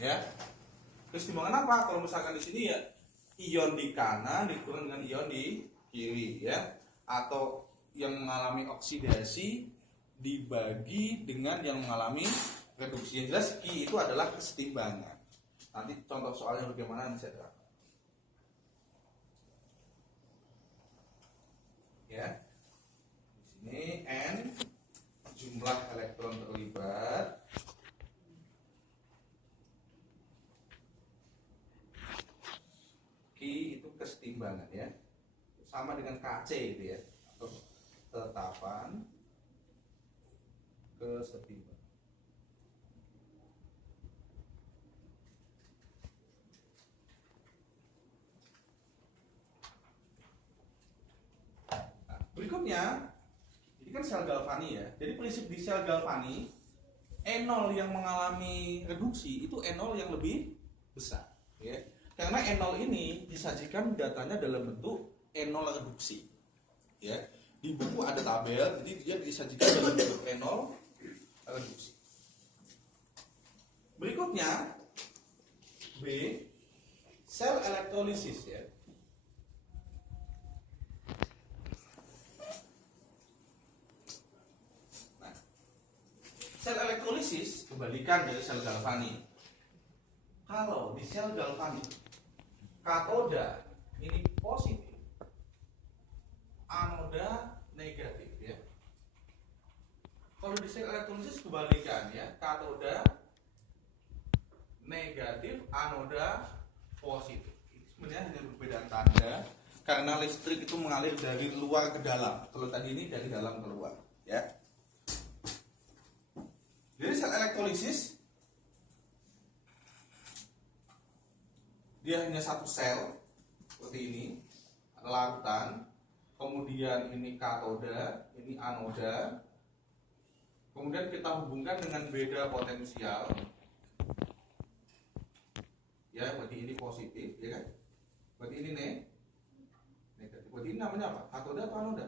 Ya. Kesetimbangan apa? Kalau misalkan di sini ya ion di kanan dikurang dengan ion di kiri ya. Atau yang mengalami oksidasi dibagi dengan yang mengalami reduksi. Yang jelas Q itu adalah kesetimbangan. Nanti contoh soalnya bagaimana bisa terapkan. Ya. Di sini N jumlah elektron terlibat, Q itu kesetimbangan ya. Sama dengan KC itu ya. Atau tetapan kesetimbangan. Berikutnya, ini kan sel galvani ya. Jadi prinsip di sel galvani, E0 yang mengalami reduksi itu E0 yang lebih besar, ya. Karena E0 ini disajikan datanya dalam bentuk E0 reduksi, ya. Di buku ada tabel, jadi dia disajikan dalam bentuk E0 reduksi. Berikutnya, B, sel elektrolisis ya. Sel elektrolisis kebalikan dari sel galvani. Kalau di sel galvani katoda ini positif, anoda negatif ya. Kalau di sel elektrolisis kebalikan ya, katoda negatif, anoda positif. Ini sebenarnya hanya perbedaan tanda karena listrik itu mengalir dari luar ke dalam. Kalau tadi ini dari dalam keluar ya. Jadi sel elektrolisis dia hanya satu sel seperti ini, ada larutan, kemudian ini katoda, ini anoda, kemudian kita hubungkan dengan beda potensial, ya, berarti ini positif, ya kan? Berarti ini negatif. Berarti ini namanya apa? Katoda atau anoda?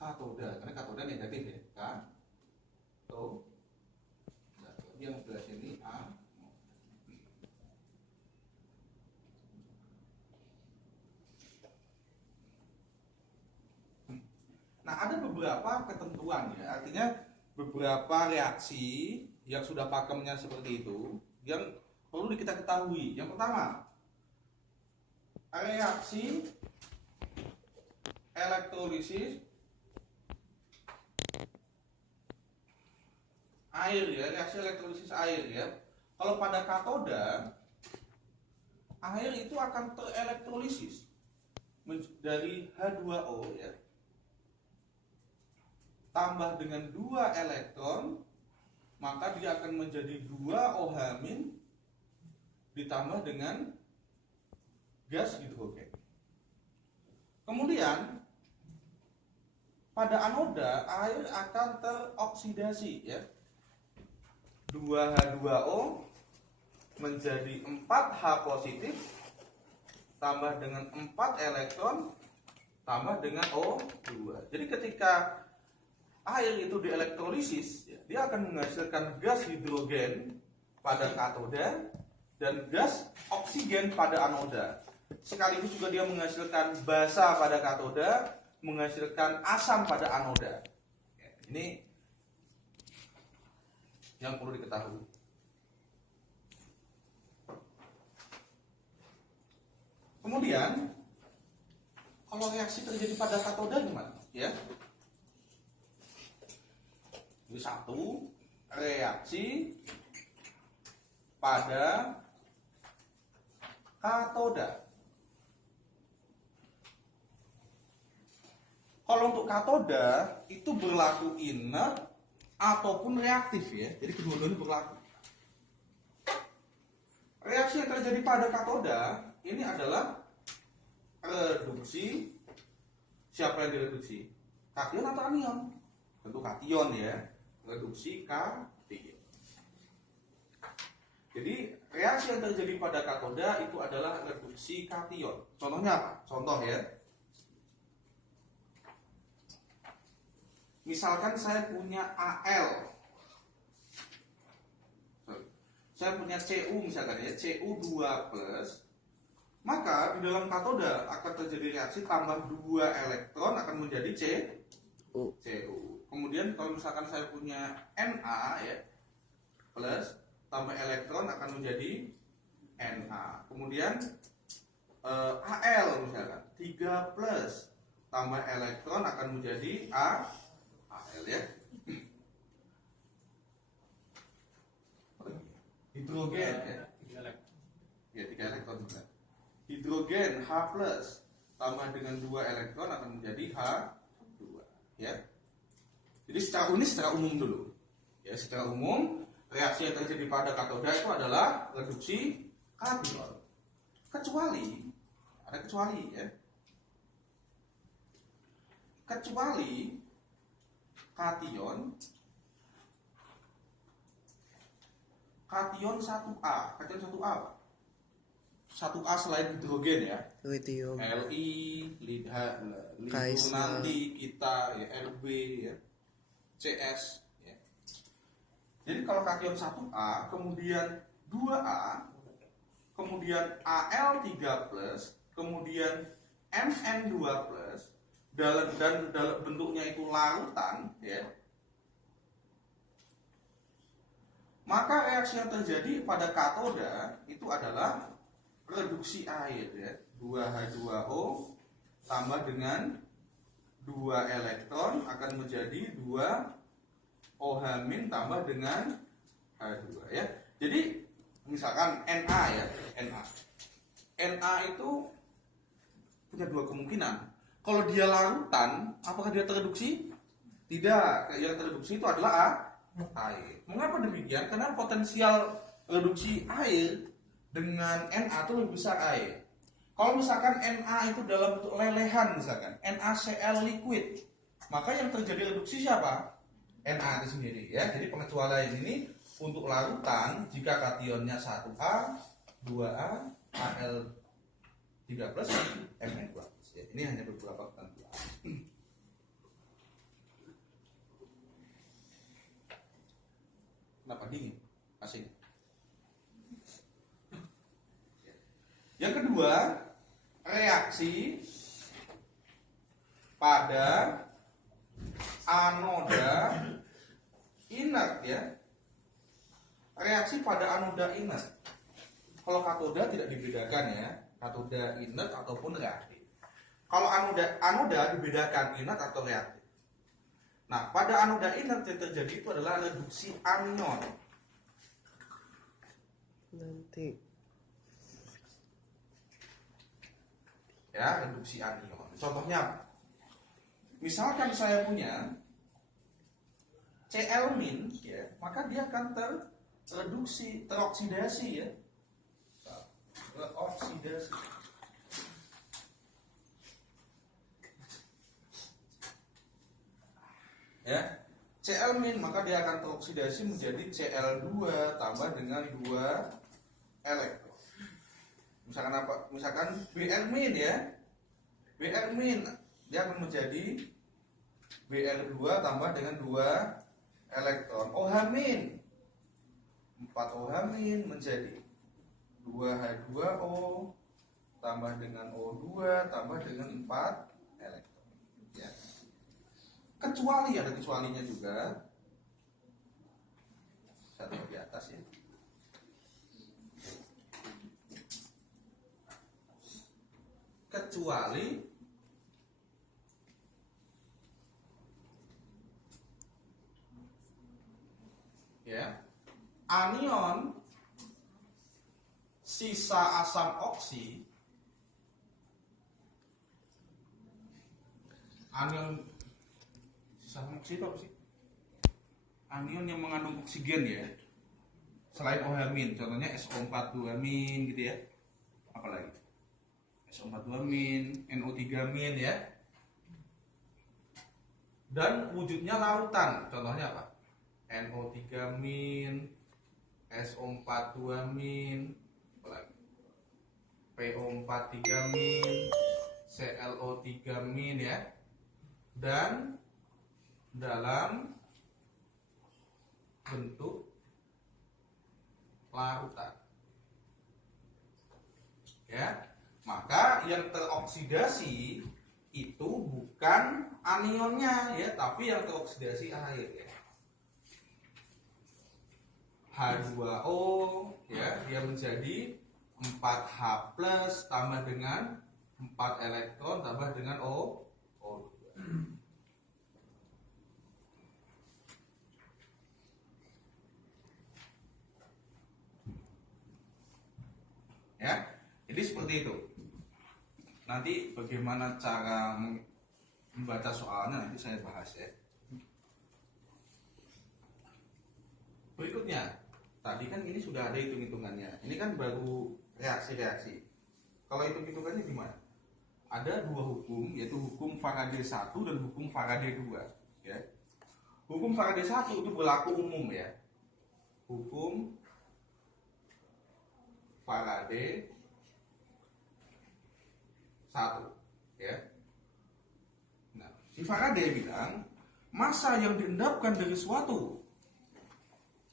Katoda, karena katoda negatif ya. Katoda. Yang sebelah sini A. Nah, ada beberapa ketentuan ya. Artinya beberapa reaksi yang sudah pakemnya seperti itu yang perlu kita ketahui. Yang pertama, reaksi elektrolisis air ya, reaksi elektrolisis air ya. Kalau pada katoda, air itu akan terelektrolisis dari H2O ya, tambah dengan 2 elektron, maka dia akan menjadi 2 OH- ditambah dengan gas hidrogen. Kemudian pada anoda air akan teroksidasi ya. 2H2O menjadi 4H positif tambah dengan 4 elektron tambah dengan O2. Jadi ketika air itu dielektrolisis, dia akan menghasilkan gas hidrogen pada katoda dan gas oksigen pada anoda. Sekaligus juga dia menghasilkan basa pada katoda, menghasilkan asam pada anoda. Ini yang perlu diketahui. Kemudian, kalau reaksi terjadi pada katoda gimana? Ya. Ini satu reaksi pada katoda. Kalau untuk katoda itu berlaku inert ataupun reaktif ya. Jadi kedua-duanya berlaku. Reaksi yang terjadi pada katoda ini adalah reduksi. Siapa yang direduksi? Kation atau anion? Tentu kation ya. Reduksi kation. Jadi reaksi yang terjadi pada katoda itu adalah reduksi kation. Contohnya apa? Contoh ya. Misalkan saya punya Al. saya punya Cu misalkan ya, Cu2+, maka di dalam katoda akan terjadi reaksi tambah 2 elektron akan menjadi Cu. Kemudian kalau misalkan saya punya Na ya, plus tambah elektron akan menjadi Na. Kemudian Al misalkan 3+ tambah elektron akan menjadi Al ya. Hidrogen ya. 3 elektron juga. Hidrogen H+ tambah dengan 2 elektron akan menjadi H2 ya. Jadi secara umum dulu. Ya, secara umum reaksi yang terjadi pada katoda itu adalah reduksi kation. Kecuali ada kecuali ya. Kecuali kation 1A. Kation 1A apa? 1A selain hidrogen ya, Lithium. Li, lithium KS, nanti kita ya, Rb ya, CS ya. Jadi kalau kation 1A, kemudian 2A, kemudian Al3+, kemudian Mn2+, dan dalam bentuknya itu larutan ya, maka reaksi yang terjadi pada katoda itu dah reduksi air ya, 2H2O tambah dengan 2 elektron akan menjadi 2OH- tambah dengan H2 ya. Jadi misalkan Na ya, Na itu punya 2 kemungkinan. Kalau dia larutan, apakah dia tereduksi? Tidak, yang tereduksi itu adalah air. Mengapa demikian? Karena potensial reduksi air dengan Na itu lebih besar air. Kalau misalkan Na itu dalam bentuk lelehan misalkan, NaCl liquid, maka yang terjadi reduksi siapa? Na itu sendiri ya. Jadi pengecualian ini untuk larutan jika kationnya 1A, 2A, Al3+, Mn2+. Ya, ini hanya beberapa ketentuan. Kenapa dingin? Asing. Yang kedua, reaksi pada anoda inert ya. Reaksi pada anoda inert. Kalau katoda tidak dibedakan ya, katoda inert ataupun reaktif. Kalau anoda dibedakan inert atau reaktif. Nah, pada anoda inert yang terjadi itu adalah reduksi anion. Nanti Ya, reduksi anion. Contohnya, misalkan saya punya Cl- ya, maka dia akan teroksidasi ya. Teroksidasi. Ya, Cl- maka dia akan teroksidasi menjadi Cl2 tambah dengan 2 elektron. Misalkan apa? Misalkan Br- ya. Br- dia akan menjadi Br2 tambah dengan 2 elektron. OH-, 4OH- menjadi 2H2O tambah dengan O2 tambah dengan 4 elektron. Ya. Kecuali ada kecualinya juga. Saya taruh di atas ya. Kecuali ya, anion sisa asam oksi, anion sisa asam oksi itu apa sih? Anion yang mengandung oksigen ya, selain OH-, contohnya SO42- gitu ya. Apalagi SO42-, NO3- ya. Dan wujudnya larutan, contohnya apa? NO3-, SO42-, apalagi PO43-, ClO3- ya. Dan dalam bentuk larutan. Ya, maka yang teroksidasi itu bukan anionnya ya, tapi yang teroksidasi air ya. H2O ya, dia menjadi 4H plus tambah dengan 4 elektron tambah dengan O2. Ya, jadi seperti itu. Nanti bagaimana cara membaca soalnya nanti saya bahas ya. Berikutnya, tadi kan ini sudah ada hitung-hitungannya. Ini kan baru reaksi-reaksi. Kalau hitung-hitungannya gimana? Ada dua hukum, yaitu hukum Faraday 1 dan hukum Faraday 2 ya. Hukum Faraday 1 itu berlaku umum ya. Hukum Faraday 1 ya. Nah, si Faraday bilang massa yang diendapkan dari suatu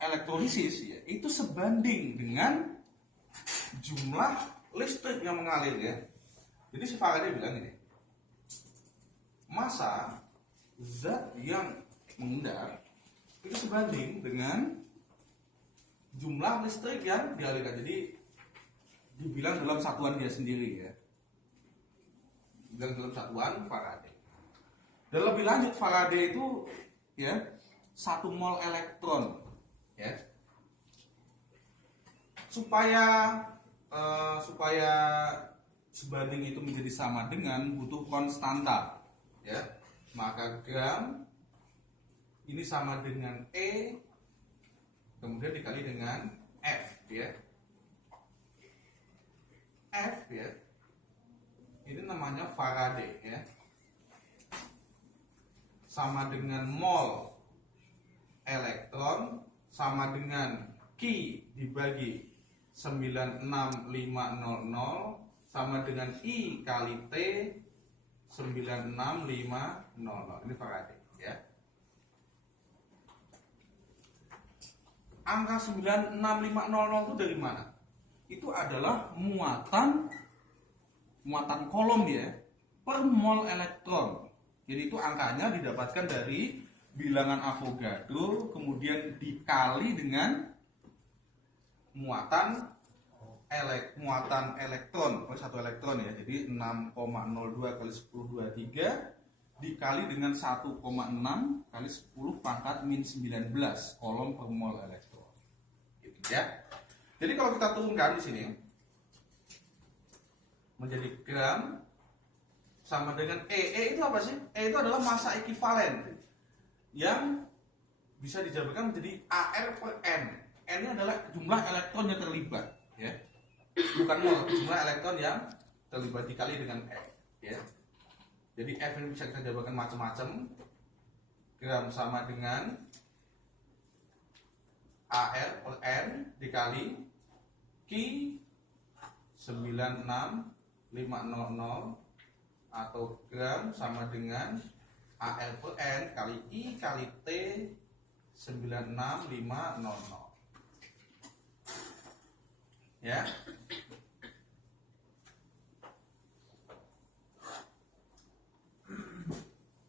elektrolisis ya, itu sebanding dengan jumlah listrik yang mengalir ya. Jadi si Faraday bilang ini, massa zat yang mengendap itu sebanding dengan jumlah listrik yang dialirkan. Jadi dibilang dalam satuan dia sendiri ya, dalam satuan Faraday. Dan lebih lanjut, Faraday itu ya 1 mol elektron ya. Supaya sebanding itu menjadi sama dengan butuh konstanta ya. Maka gram ini sama dengan E kemudian dikali dengan F ya. F ya, ini namanya Faraday ya, sama dengan mol elektron sama dengan Q dibagi 96500 sama dengan I kali T 96500. Ini Faraday ya. Angka 96500 itu dari mana? Itu adalah muatan kolom ya per mol elektron. Jadi itu angkanya didapatkan dari bilangan Avogadro kemudian dikali dengan muatan elektron per 1 elektron ya. Jadi 6,02 kali 1023 dikali dengan 1,6 kali 10 pangkat min 19 kolom per mol elektron. Gitu ya. Jadi kalau kita turunkan di sini menjadi gram sama dengan E itu apa sih? E itu adalah massa ekivalen yang bisa dijabarkan menjadi AR per N. N ini adalah jumlah elektron yang terlibat ya. Bukan mol, jumlah elektron yang terlibat dikali dengan F ya. Jadi F ini bisa kita jabarkan macam-macam. Gram sama dengan AR per N dikali Q 96500 atau gram sama dengan AR per N kali I kali T 96500 ya.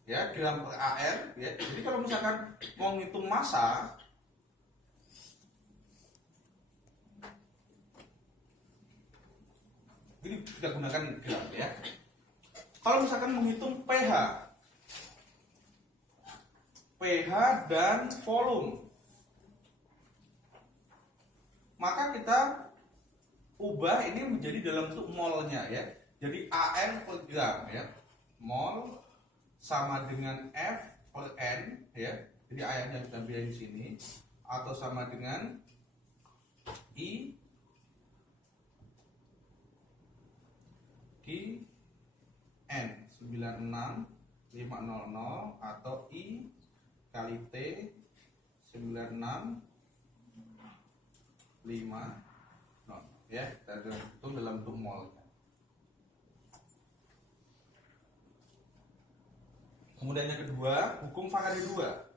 Ya, gram per AR ya. Jadi kalau misalkan mau ngitung massa ini kita gunakan gram ya. Kalau misalkan menghitung pH dan volume, maka kita ubah ini menjadi dalam bentuk molnya ya. Jadi AR per gram ya. Mol sama dengan F per N ya. Jadi ayatnya kita ambil di sini atau sama dengan I N 96500 atau I kali T 96500 ya. Kita hitung dalam bentuk mol. Kemudian yang kedua, hukum Faraday 2.